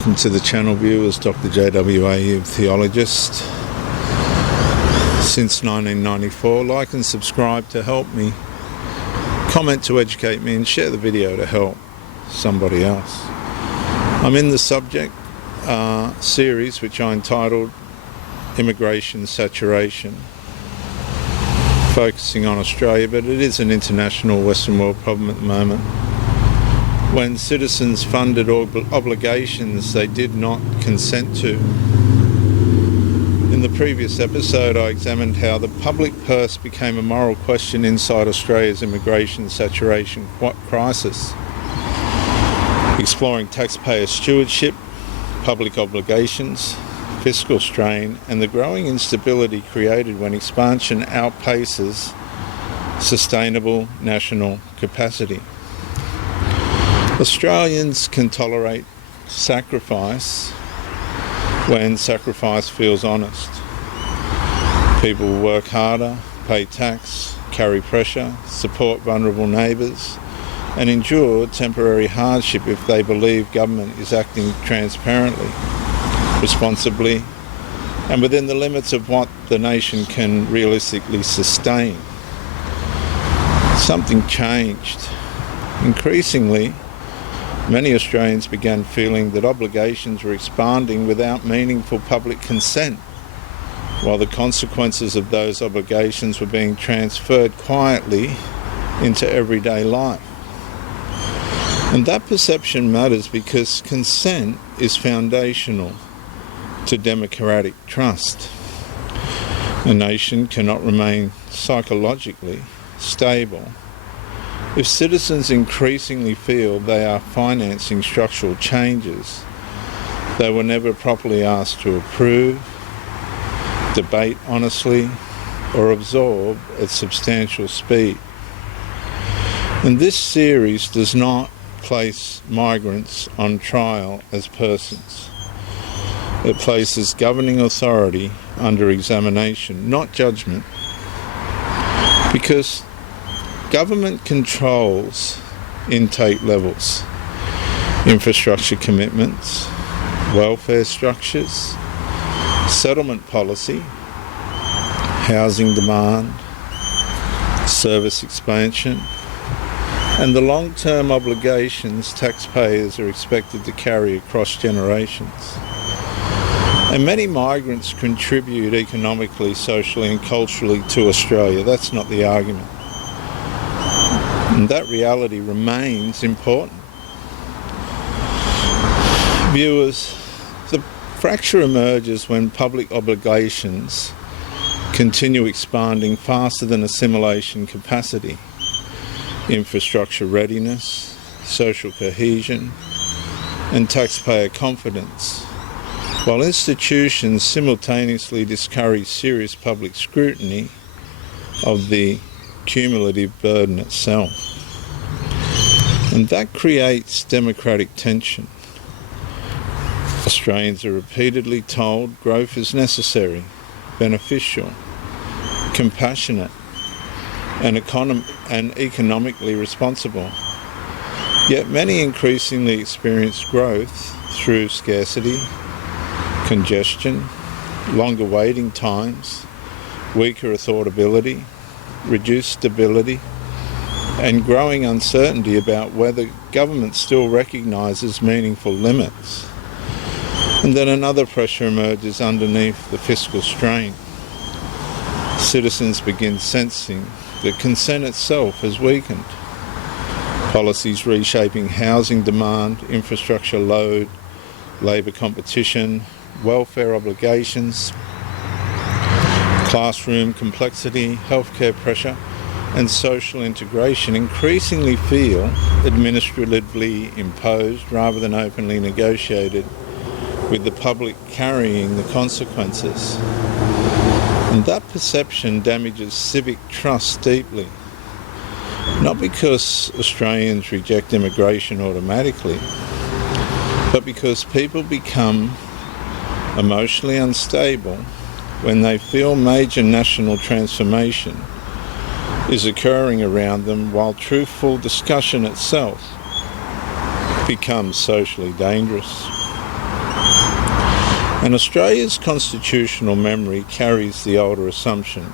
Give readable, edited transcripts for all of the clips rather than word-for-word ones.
Welcome to the channel viewers, Dr. JWA, theologist. Since 1994, like and subscribe to help me, comment to educate me, and share the video to help somebody else. I'm in the subject series which I entitled Immigration Saturation, focusing on Australia, but it is an international Western world problem at the moment. When citizens funded obligations they did not consent to. In the previous episode, I examined how the public purse became a moral question inside Australia's immigration saturation crisis, exploring taxpayer stewardship, public obligations, fiscal strain, and the growing instability created when expansion outpaces sustainable national capacity. Australians can tolerate sacrifice when sacrifice feels honest. People work harder, pay tax, carry pressure, support vulnerable neighbours, and endure temporary hardship if they believe government is acting transparently, responsibly, and within the limits of what the nation can realistically sustain. Something changed. Increasingly, many Australians began feeling that obligations were expanding without meaningful public consent, while the consequences of those obligations were being transferred quietly into everyday life. And that perception matters because consent is foundational to democratic trust. A nation cannot remain psychologically stable if citizens increasingly feel they are financing structural changes they were never properly asked to approve, debate honestly, or absorb at substantial speed. And this series does not place migrants on trial as persons. It places governing authority under examination, not judgment, because government controls intake levels, infrastructure commitments, welfare structures, settlement policy, housing demand, service expansion, and the long-term obligations taxpayers are expected to carry across generations. And many migrants contribute economically, socially, and culturally to Australia. That's not the argument. And that reality remains important. Viewers, the fracture emerges when public obligations continue expanding faster than assimilation capacity, infrastructure readiness, social cohesion, and taxpayer confidence, while institutions simultaneously discourage serious public scrutiny of the cumulative burden itself. And that creates democratic tension. Australians are repeatedly told growth is necessary, beneficial, compassionate, and economically responsible. Yet many increasingly experience growth through scarcity, congestion, longer waiting times, weaker affordability, reduced stability, and growing uncertainty about whether government still recognises meaningful limits. And then another pressure emerges underneath the fiscal strain. Citizens begin sensing that consent itself has weakened. Policies reshaping housing demand, infrastructure load, labour competition, welfare obligations, classroom complexity, healthcare pressure, and social integration increasingly feel administratively imposed rather than openly negotiated, with the public carrying the consequences. And that perception damages civic trust deeply, not because Australians reject immigration automatically, but because people become emotionally unstable when they feel major national transformation is occurring around them, while truthful discussion itself becomes socially dangerous. And Australia's constitutional memory carries the older assumption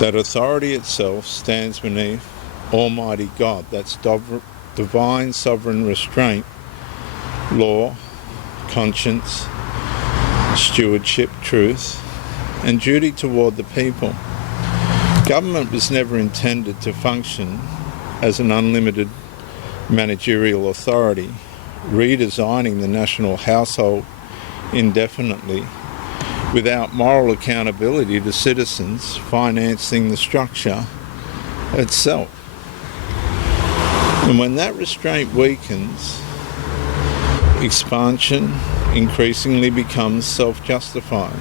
that authority itself stands beneath Almighty God. That's divine sovereign restraint, law, conscience, stewardship, truth, and duty toward the people. Government was never intended to function as an unlimited managerial authority, redesigning the national household indefinitely without moral accountability to citizens, financing the structure itself. And when that restraint weakens, expansion increasingly becomes self-justifying.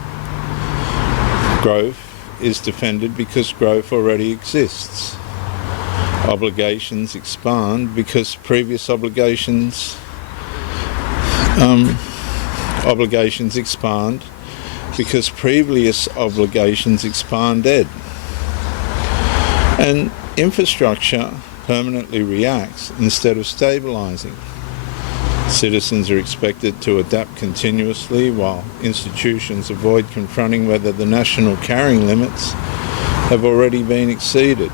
Growth is defended because growth already exists. Obligations expand because previous obligations expand because previous obligations expanded. And infrastructure permanently reacts instead of stabilizing. Citizens are expected to adapt continuously while institutions avoid confronting whether the national carrying limits have already been exceeded.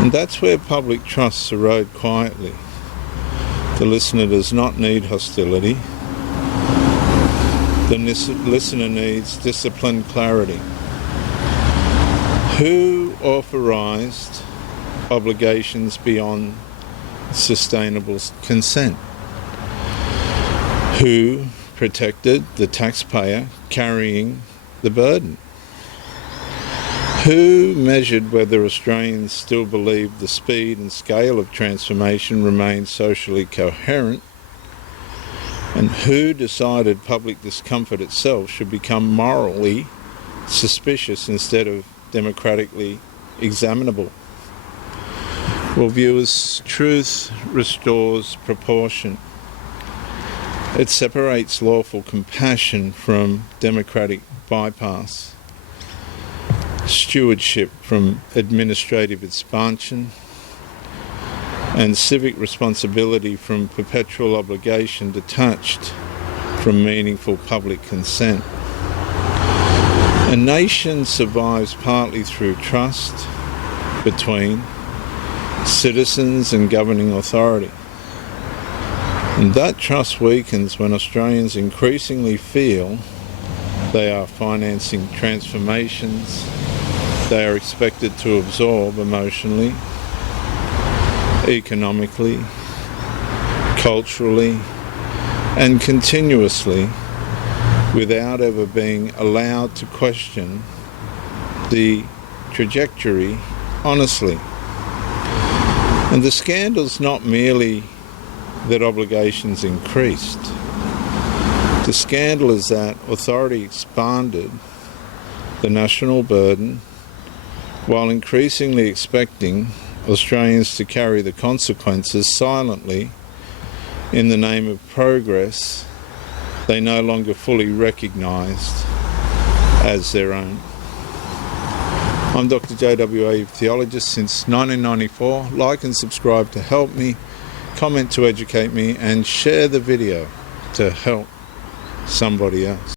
And that's where public trusts erode quietly. The listener does not need hostility. The listener needs disciplined clarity. Who authorised obligations beyond sustainable consent? Who protected the taxpayer carrying the burden? Who measured whether Australians still believed the speed and scale of transformation remained socially coherent? And who decided public discomfort itself should become morally suspicious instead of democratically examinable? Well, viewers, truth restores proportion. It separates lawful compassion from democratic bypass, stewardship from administrative expansion, and civic responsibility from perpetual obligation detached from meaningful public consent. A nation survives partly through trust between citizens and governing authority. And that trust weakens when Australians increasingly feel they are financing transformations they are expected to absorb emotionally, economically, culturally, and continuously without ever being allowed to question the trajectory honestly. And the scandal's not merely that obligations increased. The scandal is that authority expanded the national burden while increasingly expecting Australians to carry the consequences silently in the name of progress they no longer fully recognised as their own. I'm Dr. JWA, theologist since 1994. Like and subscribe to help me, comment to educate me, and share the video to help somebody else.